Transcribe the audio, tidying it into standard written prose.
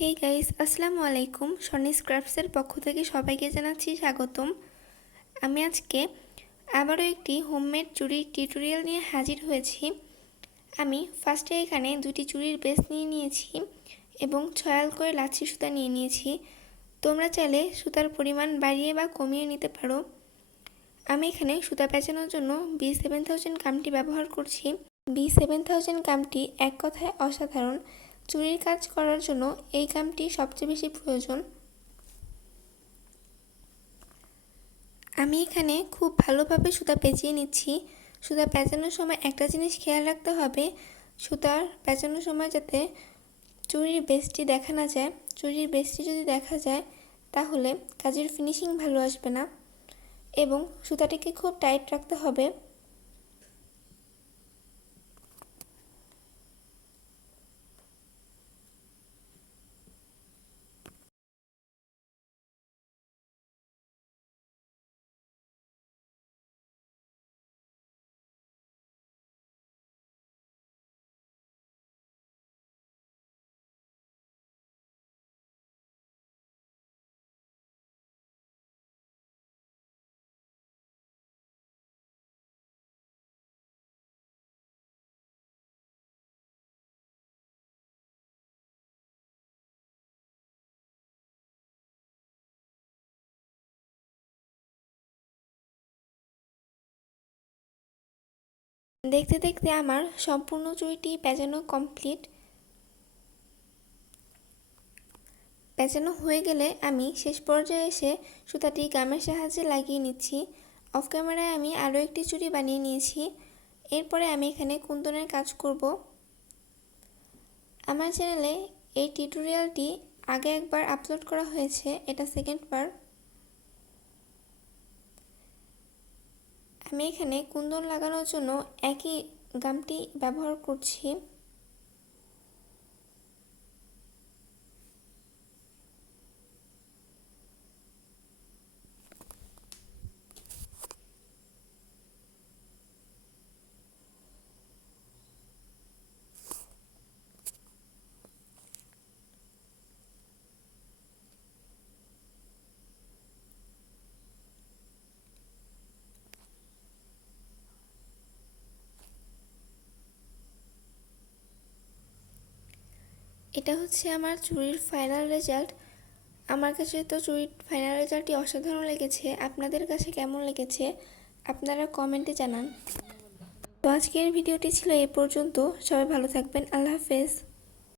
Hey guys, আসসালামু আলাইকুম। Sony স্ক্রাফটসের পক্ষ থেকে সবাইকে জানাচ্ছি স্বাগতম। আমি আজকে আবারও একটি হোমমেড চুড়ির টিউটোরিয়াল নিয়ে হাজির হয়েছি। আমি ফার্স্টে এখানে দুটি চুড়ির বেস নিয়ে নিয়েছি এবং 6 আল করে লাচ্ছি সুতা নিয়ে নিয়েছি। তোমরা চাইলে সুতার পরিমাণ বাড়িয়ে বা কমিয়ে নিতে পারো। আমি এখানে সুতা পেঁচানোর জন্য B7000 কামটি ব্যবহার করছি। B7000 কামটি এক কথায় অসাধারণ। চুড়ির কাজ করার জন্য এই কামটি সবচেয়ে বেশি প্রয়োজন। আমি এখানে খুব ভালোভাবে সুতা পেঁচিয়ে নিচ্ছি। সুতা পেঁচানোর সময় একটা জিনিস খেয়াল রাখতে হবে, সুতার পেঁচানোর সময় যাতে চুড়ির বেসটি দেখা না যায়। চুড়ির বেসটি যদি দেখা যায় তাহলে কাজের ফিনিশিং ভালো আসবে না এবং সুতাটিকে খুব টাইট রাখতে হবে। দেখতে দেখতে আমার সম্পূর্ণ চুড়িটি পেঁচানো কমপ্লিট। পেঁচানো হয়ে গেলে আমি শেষ পর্যায়ে এসে সুতাটি গামের সাহায্যে লাগিয়ে নিচ্ছি। অফ ক্যামেরায় আমি আরও একটি চুড়ি বানিয়ে নিয়েছি। এরপরে আমি এখানে কুন্দনের কাজ করব। আমার চ্যানেলে এই টিউটোরিয়ালটি আগে একবার আপলোড করা হয়েছে, এটা সেকেন্ড বার। আমি এখানে কুন্দন লাগানোর জন্য একই গামটি ব্যবহার করছি। এটা হচ্ছে আমার চুড়ির ফাইনাল রেজাল্ট। আমার কাছে তো চুড়ির ফাইনাল রেজাল্টটি অসাধারণ লেগেছে। আপনাদের কাছে কেমন লেগেছে আপনারা কমেন্টে জানান। তো আজকের ভিডিওটি ছিল এ পর্যন্ত। সবাই ভালো থাকবেন। আল্লাহ হাফেজ।